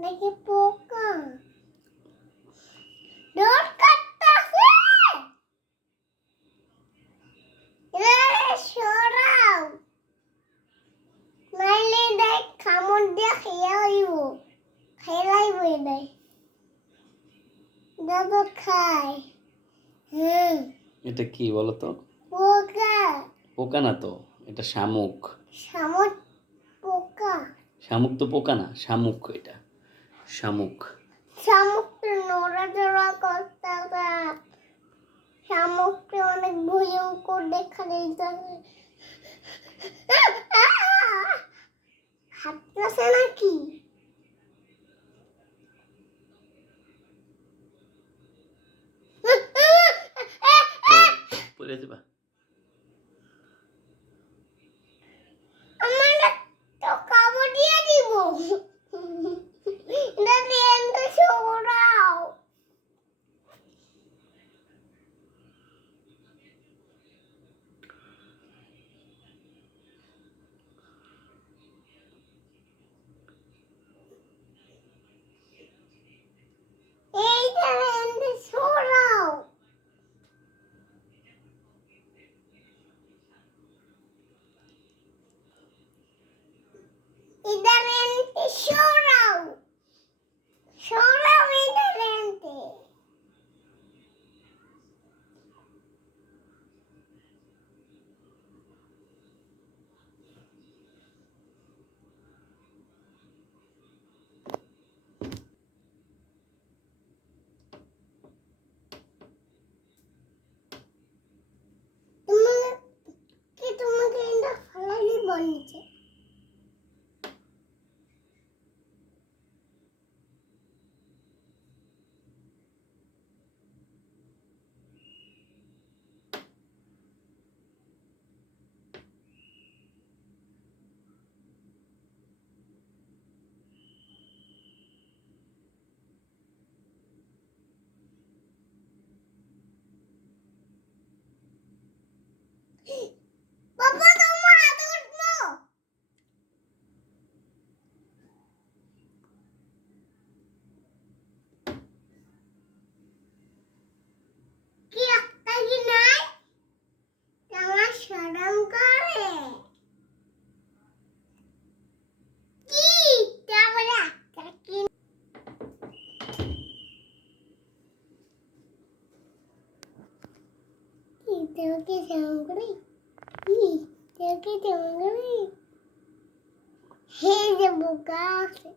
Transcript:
নাকি পোকা ডোর কাটতাছে এ সরাও নাইলে দেখ কামড় দিয়ে খেলাইব এটাই দাদা খায় এটা কি বলো তো? পোকা পোকা না তো, এটা শামুক। শামুক পোকা শামুক তো পোকা না, শামুক এটা, শামুক। শামুকটা নড়াচড়া করতে শামুকটা অনেক ভয়ঙ্কর দেখা যাইতেছে হাঁটতেছে নাকি পড়ে যাবা। আমার তো কামড় দিয়ে দিব এটা সরাও এইটা সরাও ইদারেন্টে সরাও সরাও ইদারেন্টে তোমাকে এটা ফালাইলে বলছে বাবা তোমার হাতে উঠবো কি একটা কি নাই আমার শরম করে কি তারপরে একটা কি তোকে শরম করে কি তোকে শরম করে হে যে বোকা আছে